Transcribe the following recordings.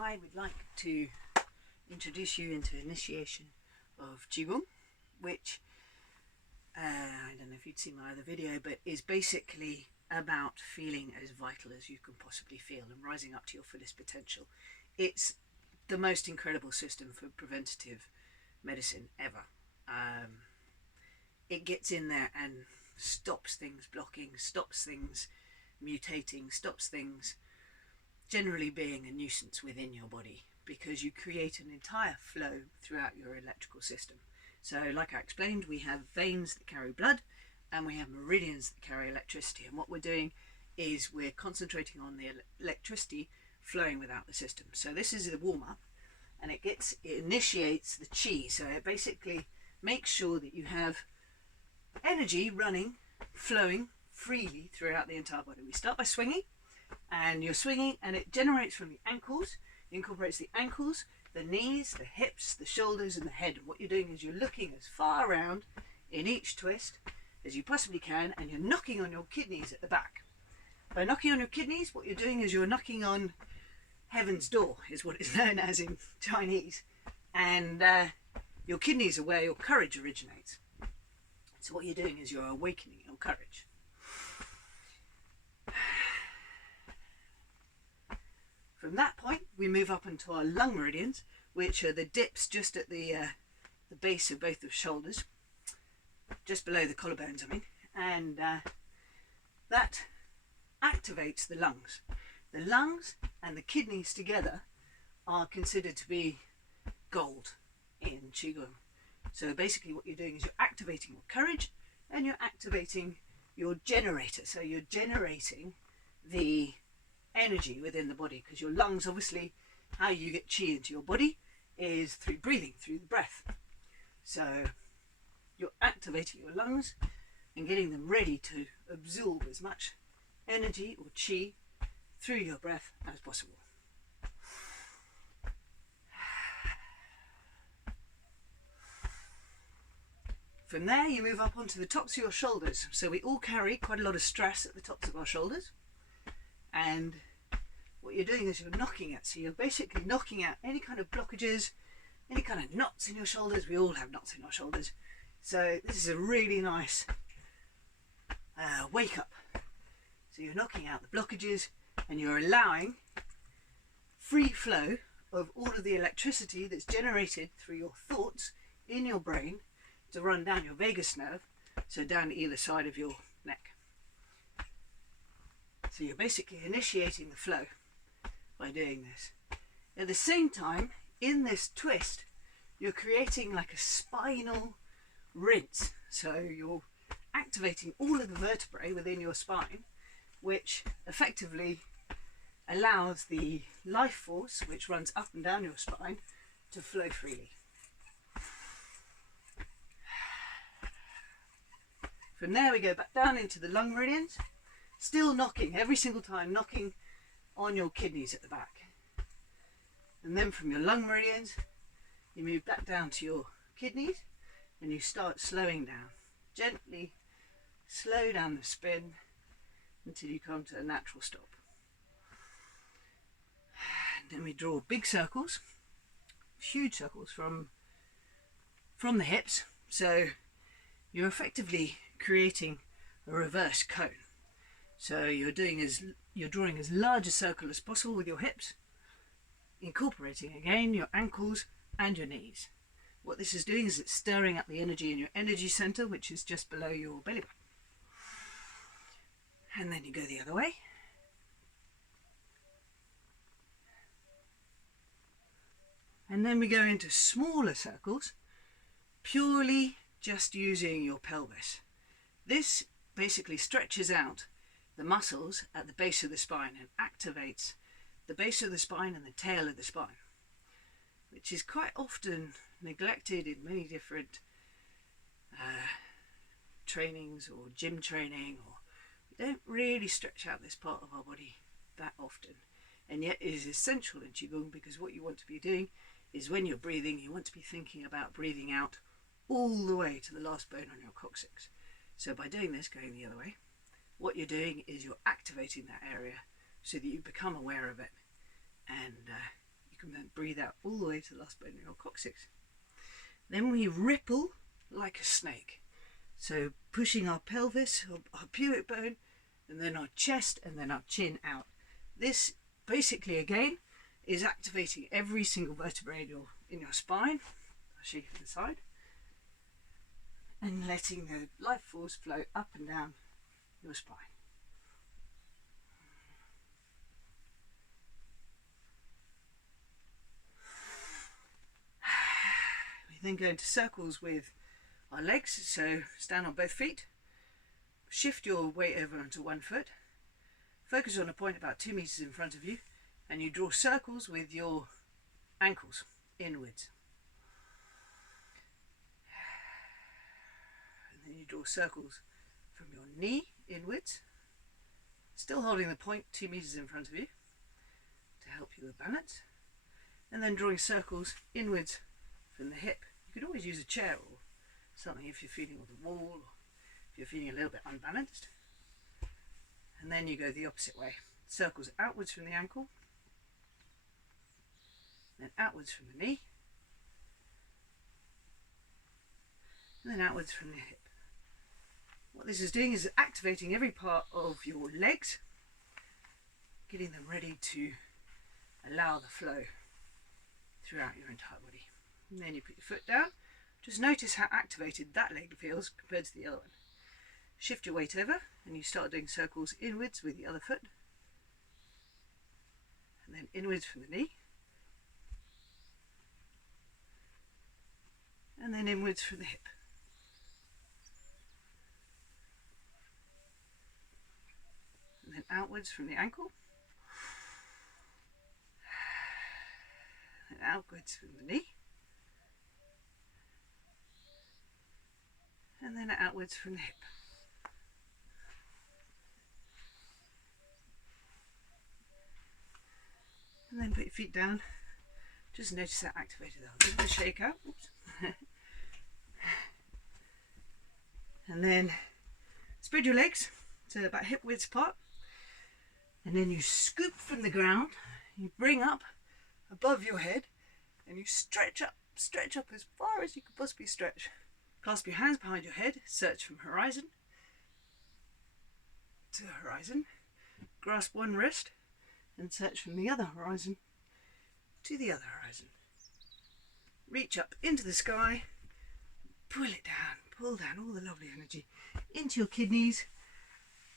I would like to introduce you into initiation of Qigong, which I don't know if you'd seen my other video, but is basically about feeling as vital as you can possibly feel and rising up to your fullest potential. It's the most incredible system for preventative medicine ever. It gets in there and stops things blocking, stops things mutating, stops things generally being a nuisance within your body, because you create an entire flow throughout your electrical system. So like I explained, we have veins that carry blood and we have meridians that carry electricity, and what we're doing is we're concentrating on the electricity flowing without the system. So this is the warm-up, and it initiates the chi. So it basically makes sure that you have energy running, flowing freely throughout the entire body. We start by swinging, and you're swinging and it generates from the ankles, incorporates the ankles, the knees, the hips, the shoulders and the head. And what you're doing is you're looking as far around in each twist as you possibly can, and you're knocking on your kidneys at the back. By knocking on your kidneys, what you're doing is you're knocking on heaven's door, is what it's known as in Chinese. And your kidneys are where your courage originates. So what you're doing is you're awakening your courage. From that point, we move up into our lung meridians, which are the dips just at the base of both the shoulders, just below the collarbones, and that activates the lungs. The lungs and the kidneys together are considered to be gold in Qigong. So basically what you're doing is you're activating your courage and you're activating your generator. So you're generating the energy within the body, because your lungs, obviously how you get chi into your body is through breathing, through the breath. So you're activating your lungs and getting them ready to absorb as much energy or chi through your breath as possible. From there you move up onto the tops of your shoulders. So we all carry quite a lot of stress at the tops of our shoulders, and what you're doing is you're knocking it. So you're basically knocking out any kind of blockages, any kind of knots in your shoulders. We all have knots in our shoulders. So this is a really nice wake up. So you're knocking out the blockages and you're allowing free flow of all of the electricity that's generated through your thoughts in your brain to run down your vagus nerve, so down either side of your neck. So you're basically initiating the flow by doing this. At the same time, in this twist, you're creating like a spinal rinse. So you're activating all of the vertebrae within your spine, which effectively allows the life force, which runs up and down your spine, to flow freely. From there we go back down into the lung meridians, still knocking, every single time knocking on your kidneys at the back. And then from your lung meridians, you move back down to your kidneys and you start slowing down. Gently slow down the spin until you come to a natural stop. And then we draw big circles, huge circles from the hips. So you're effectively creating a reverse cone. So you're drawing as large a circle as possible with your hips, incorporating again your ankles and your knees. What this is doing is it's stirring up the energy in your energy center, which is just below your belly button. And then you go the other way. And then we go into smaller circles, purely just using your pelvis. This basically stretches out the muscles at the base of the spine and activates the base of the spine and the tail of the spine, which is quite often neglected in many different trainings or gym training, or we don't really stretch out this part of our body that often, and yet it is essential in Qigong, because what you want to be doing is when you're breathing, you want to be thinking about breathing out all the way to the last bone on your coccyx. So by doing this, going the other way, what you're doing is you're activating that area so that you become aware of it, and you can then breathe out all the way to the last bone in your coccyx. Then we ripple like a snake. So pushing our pelvis, our pubic bone, and then our chest, and then our chin out. This basically, again, is activating every single vertebrae in your spine. I'll show you from the side. And letting the life force flow up and down your spine. We then go into circles with our legs, so stand on both feet, shift your weight over onto one foot, focus on a point about 2 meters in front of you, and you draw circles with your ankles inwards. And then you draw circles from your knee inwards, still holding the point 2 meters in front of you to help you with balance, and then drawing circles inwards from the hip. You could always use a chair or something if you're feeling on the wall, or if you're feeling a little bit unbalanced. And then you go the opposite way. Circles outwards from the ankle, then outwards from the knee, and then outwards from the hip. What this is doing is activating every part of your legs, getting them ready to allow the flow throughout your entire body. And then you put your foot down. Just notice how activated that leg feels compared to the other one. Shift your weight over and you start doing circles inwards with the other foot, and then inwards from the knee, and then inwards from the hip. And then outwards from the ankle, and outwards from the knee, and then outwards from the hip. And then put your feet down. Just notice that activated that. A bit of a shake out. Oops. And then spread your legs to about hip width apart. And then you scoop from the ground. You bring up above your head and you stretch up as far as you can possibly stretch. Clasp your hands behind your head, search from horizon to horizon. Grasp one wrist and search from the other horizon to the other horizon. Reach up into the sky, pull it down, pull down all the lovely energy into your kidneys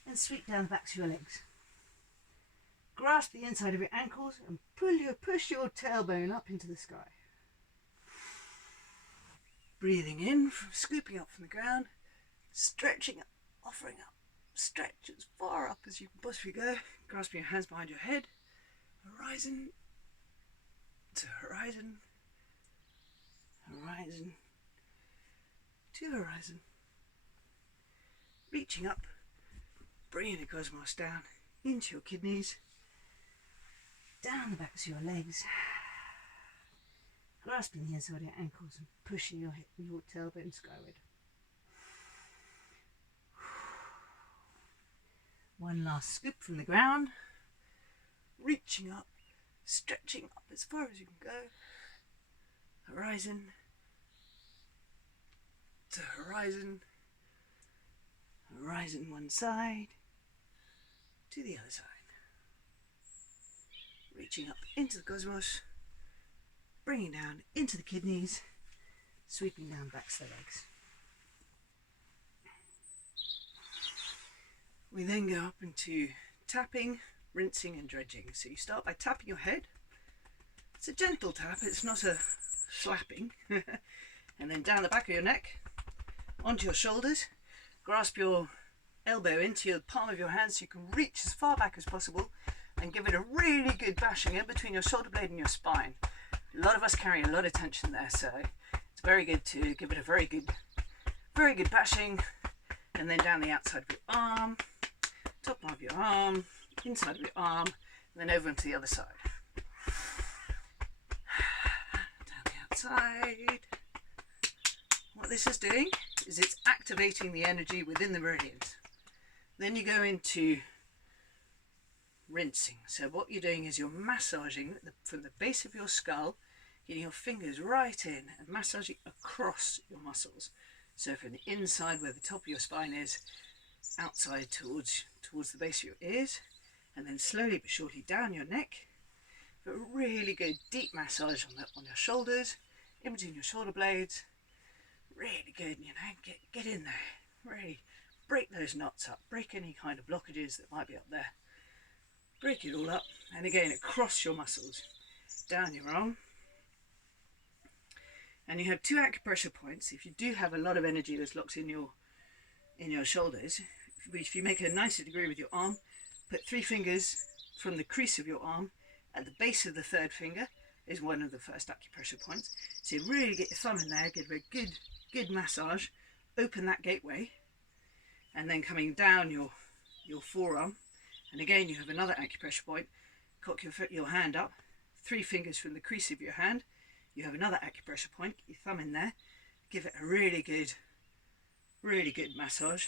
and sweep down the backs of your legs. Grasp the inside of your ankles and push your tailbone up into the sky. Breathing in, scooping up from the ground, stretching up, offering up. Stretch as far up as you can possibly go. Grasping your hands behind your head. Horizon to horizon. Horizon to horizon. Reaching up, bringing the cosmos down into your kidneys, down the backs of your legs, grasping the inside of your ankles and pushing your tailbone skyward. One last scoop from the ground, reaching up, stretching up as far as you can go. Horizon to horizon. Horizon one side to the other side. Reaching up into the cosmos, bringing down into the kidneys, sweeping down back to the legs. We then go up into tapping, rinsing and dredging. So you start by tapping your head. It's a gentle tap, it's not a slapping. And then down the back of your neck, onto your shoulders. Grasp your elbow into the palm of your hand so you can reach as far back as possible and give it a really good bashing in between your shoulder blade and your spine. A lot of us carry a lot of tension there, so it's very good to give it a very good bashing, and then down the outside of your arm, top of your arm, inside of your arm, and then over onto the other side. Down the outside. What this is doing is it's activating the energy within the meridians. Then you go into rinsing. So what you're doing is you're massaging from the base of your skull, getting your fingers right in and massaging across your muscles. So from the inside where the top of your spine is, outside towards the base of your ears, and then slowly but surely down your neck. But really good deep massage on your shoulders, in between your shoulder blades. Really good, you know, get in there. Really break those knots up, break any kind of blockages that might be up there. Break it all up, and again across your muscles, down your arm. And you have 2 acupressure points. If you do have a lot of energy that's locked in your shoulders, if you make a 90 degree with your arm, put 3 fingers from the crease of your arm at the base of the 3rd finger is one of the first acupressure points. So you really get your thumb in there, give it a good massage, open that gateway, and then coming down your forearm, and again you have another acupressure point. Cock your hand up, 3 fingers from the crease of your hand, you have another acupressure point, your thumb in there, give it a really good massage,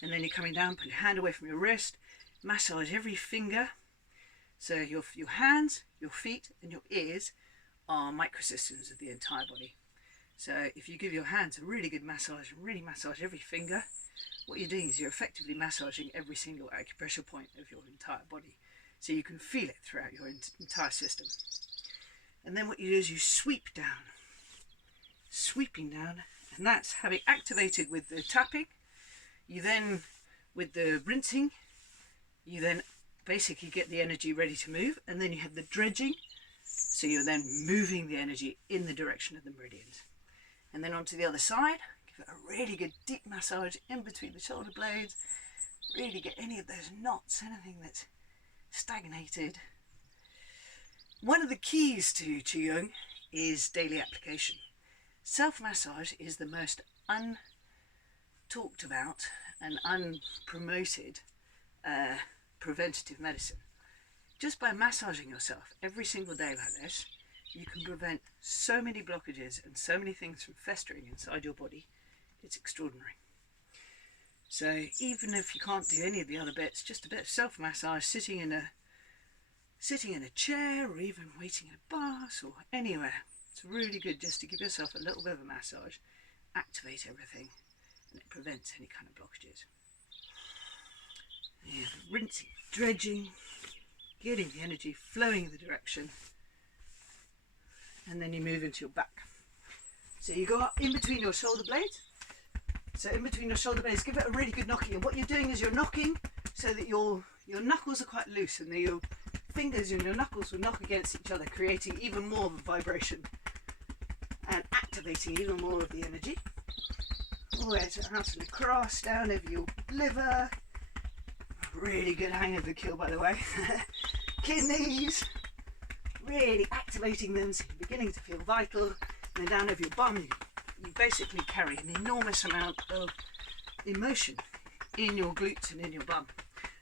and then you're coming down, put your hand away from your wrist, massage every finger. So your hands, your feet and your ears are microsystems of the entire body. So if you give your hands a really good massage, really massage every finger, what you're doing is you're effectively massaging every single acupressure point of your entire body. So you can feel it throughout your entire system. And then what you do is you sweep down, sweeping down, and that's having activated with the tapping. You then, with the rinsing, you then basically get the energy ready to move, and then you have the dredging, so you're then moving the energy in the direction of the meridians. And then onto the other side, give it a really good deep massage in between the shoulder blades, really get any of those knots, anything that's stagnated. One of the keys to Qigong is daily application. Self-massage is the most untalked about and unpromoted preventative medicine. Just by massaging yourself every single day like this, you can prevent so many blockages and so many things from festering inside your body. It's extraordinary. So even if you can't do any of the other bits, just a bit of self-massage, sitting in a chair, or even waiting in a bus or anywhere, it's really good just to give yourself a little bit of a massage, activate everything, and it prevents any kind of blockages. Yeah, rinsing, dredging, getting the energy flowing in the direction, and then you move into your back. So you go up in between your shoulder blades. So in between your shoulder blades, give it a really good knocking. And what you're doing is you're knocking so that your knuckles are quite loose, and your fingers and your knuckles will knock against each other, creating even more of a vibration and activating even more of the energy. All the way out and across, down over your liver. Really good hang of the kill, by the way. Kidneys, really activating them so you're beginning to feel vital. And then down over your bum, you basically carry an enormous amount of emotion in your glutes and in your bum.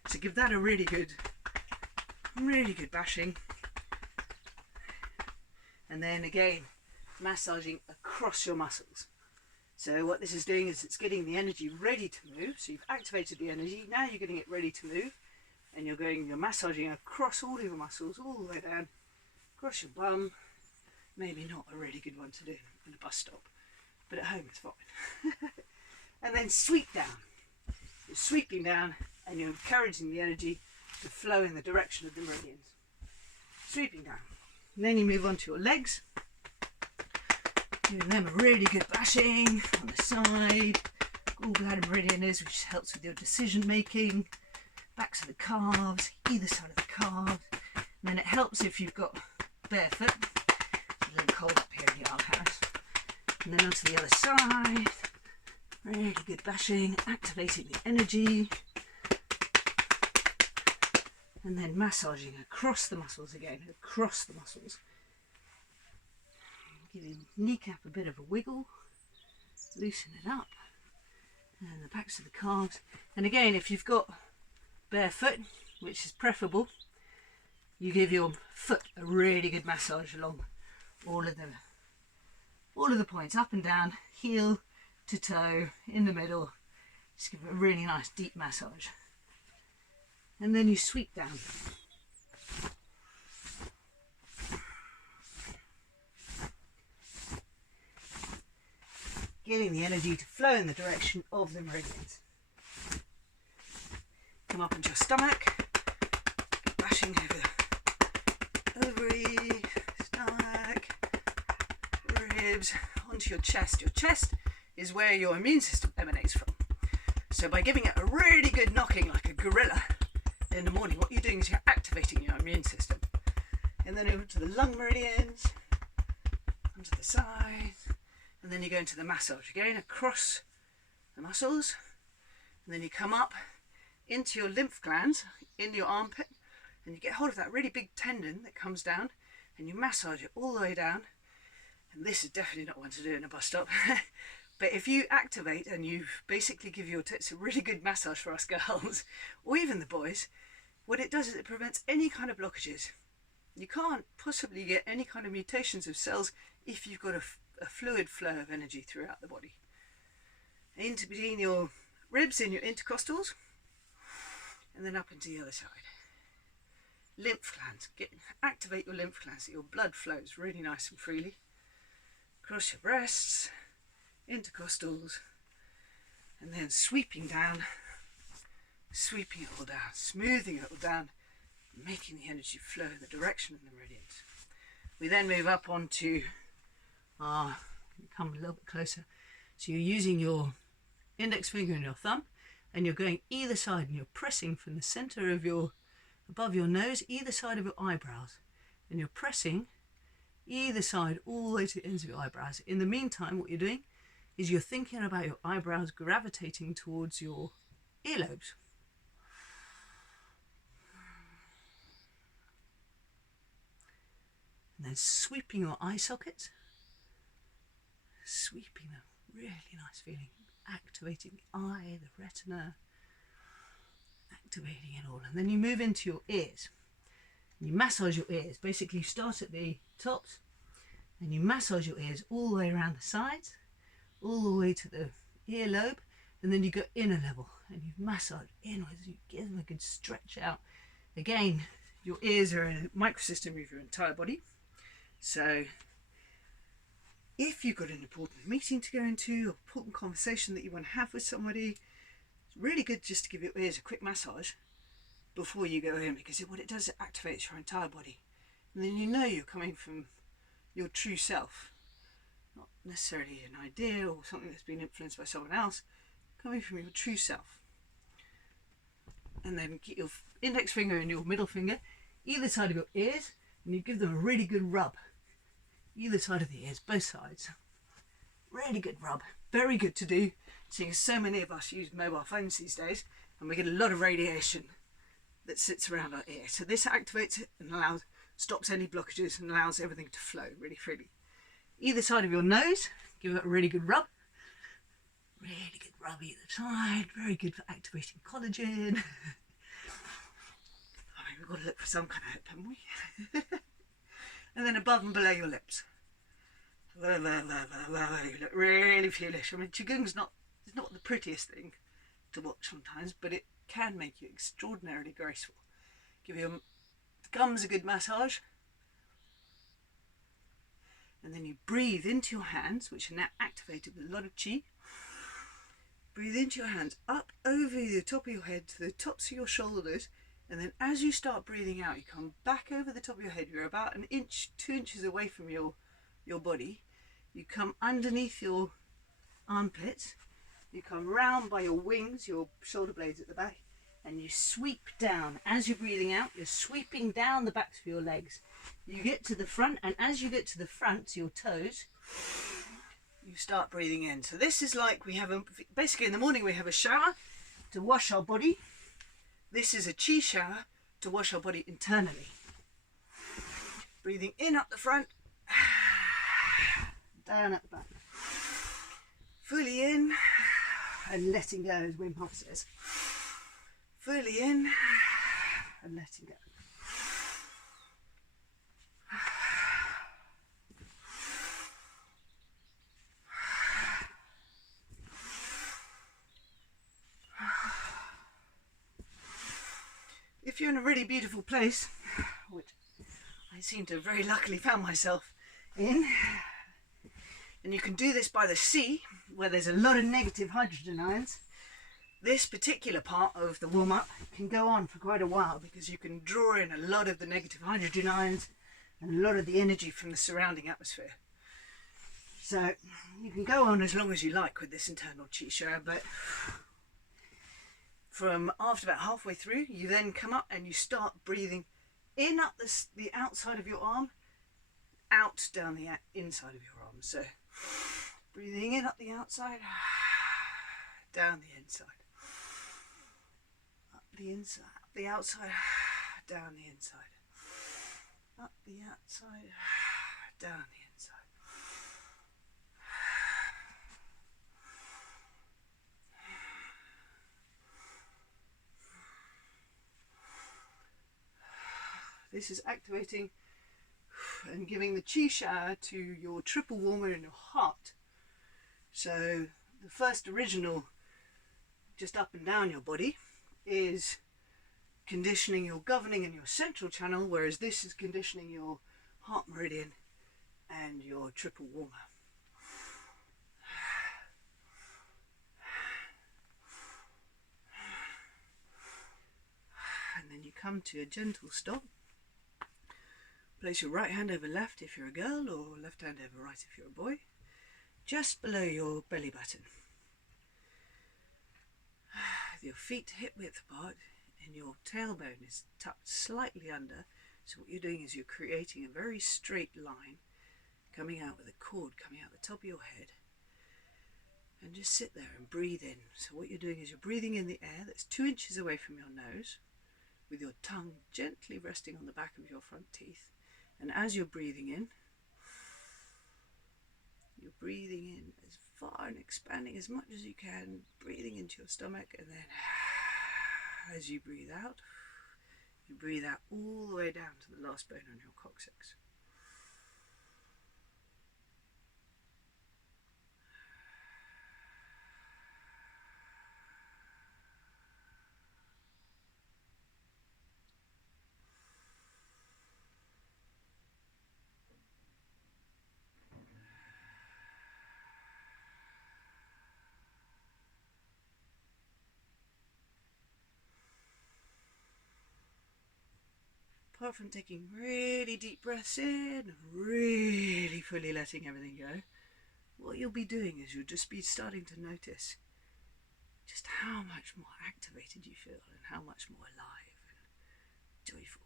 So give that a really good bashing. And then again, massaging across your muscles. So what this is doing is it's getting the energy ready to move. So you've activated the energy, now you're getting it ready to move, and you're massaging across all of your muscles, all the way down, across your bum. Maybe not a really good one to do in a bus stop, but at home it's fine. And then sweep down. You're sweeping down and you're encouraging the energy to flow in the direction of the meridians. Sweeping down. And then you move on to your legs. Giving them a really good bashing on the side. Gallbladder meridian is, which helps with your decision making. Backs of the calves, either side of the calves. And then it helps if you've got barefoot. It's a little cold up here in the Yard House. And then onto the other side. Really good bashing, activating the energy. And then massaging across the muscles again, across the muscles. Give your kneecap a bit of a wiggle, loosen it up, and the backs of the calves. And again, if you've got barefoot, which is preferable, you give your foot a really good massage along all of the points, up and down, heel to toe, in the middle. Just give it a really nice deep massage. And then you sweep down. getting the energy to flow in the direction of the meridians. Come up into your stomach, bashing over ovary, stomach, ribs, onto your chest. Your chest is where your immune system emanates from. So by giving it a really good knocking like a gorilla in the morning, what you're doing is you're activating your immune system. And then over to the lung meridians, onto the sides, and then you go into the massage again across the muscles, and then you come up into your lymph glands in your armpit, and you get hold of that really big tendon that comes down, and you massage it all the way down. And this is definitely not one to do in a bus stop. But if you activate and you basically give your tits a really good massage for us girls, or even the boys, what it does is it prevents any kind of blockages. You can't possibly get any kind of mutations of cells if you've got a fluid flow of energy throughout the body. Into between your ribs and your intercostals, and then up into the other side. Lymph glands. Activate your lymph glands so your blood flows really nice and freely. Across your breasts, intercostals, and then sweeping down, sweeping it all down, smoothing it all down, making the energy flow in the direction of the meridians. We then move up onto our, come a little bit closer. So you're using your index finger and your thumb, and you're going either side, and you're pressing from the center of your, above your nose, either side of your eyebrows, and you're pressing either side all the way to the ends of your eyebrows. In the meantime, what you're doing is you're thinking about your eyebrows gravitating towards your earlobes. And then sweeping your eye sockets, sweeping them, really nice feeling, activating the eye, the retina, activating it all. And then you move into your ears. You massage your ears. Basically you start at the tops and you massage your ears all the way around the sides, all the way to the earlobe, and then you go in a level and you massage inwards, you give them a good stretch out. Again, your ears are a microsystem of your entire body. So if you've got an important meeting to go into, or important conversation that you want to have with somebody, it's really good just to give your ears a quick massage before you go in, because what it does, it activates your entire body. And then you know you're coming from your true self, not necessarily an idea or something that's been influenced by someone else, coming from your true self. And then get your index finger and your middle finger either side of your ears, and you give them a really good rub. Either side of the ears, both sides. Really good rub. Very good to do, seeing as so many of us use mobile phones these days, and we get a lot of radiation that sits around our ear. So this activates it and stops any blockages and allows everything to flow really freely. Either side of your nose, give it a really good rub. Really good rub either side. Very good for activating collagen. I mean, we've got to look for some kind of hope, haven't we? And then above and below your lips. You look really foolish. I mean, Qigong's not the prettiest thing to watch sometimes, but it can make you extraordinarily graceful. Give your gums a good massage. And then you breathe into your hands, which are now activated with a lot of qi. Breathe into your hands, up over the top of your head to the tops of your shoulders. And then as you start breathing out, you come back over the top of your head. You're about 1 inch, 2 inches away from your body. You come underneath your armpits. You come round by your wings, your shoulder blades at the back, and you sweep down. As you're breathing out, you're sweeping down the backs of your legs. You get to the front, and as you get to the front, to your toes, you start breathing in. So this is like basically in the morning we have a shower to wash our body. This is a qi shower to wash our body internally. Breathing in up the front, down at the back. Fully in and letting go, as Wim Hof says. Fully in and letting go. If you're in a really beautiful place, which I seem to have very luckily found myself in, And you can do this by the sea, where there's a lot of negative hydrogen ions. This particular part of the warm-up can go on for quite a while because you can draw in a lot of the negative hydrogen ions and a lot of the energy from the surrounding atmosphere. So you can go on as long as you like with this internal chi shower, but from after about halfway through, you then come up and you start breathing in up the outside of your arm, out down the inside of your arm. So breathing in up the outside, down the inside, up the inside, up the outside, down the inside, up the outside, down the inside. This is activating and giving the chi shower to your triple warmer in your heart. So the first original, just up and down your body, is conditioning your governing and your central channel, whereas this is conditioning your heart meridian and your triple warmer. And then you come to a gentle stop. Place your right hand over left if you're a girl, or left hand over right if you're a boy, just below your belly button. Your feet hip width apart and your tailbone is tucked slightly under. So what you're doing is you're creating a very straight line coming out with a cord coming out the top of your head. And just sit there and breathe in. So what you're doing is you're breathing in the air that's 2 inches away from your nose, with your tongue gently resting on the back of your front teeth. And as you're breathing in, you're breathing in as far and expanding as much as you can, breathing into your stomach, and then as you breathe out all the way down to the last bone on your coccyx. Apart from taking really deep breaths in, really fully letting everything go, what you'll be doing is you'll just be starting to notice just how much more activated you feel and how much more alive and joyful.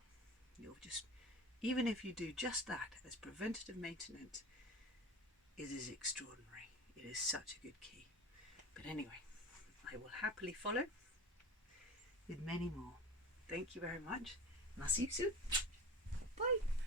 You'll just, even if you do just that as preventative maintenance, it is extraordinary. It is such a good key. But anyway, I will happily follow with many more. Thank you very much. And I'll see you soon. Bye.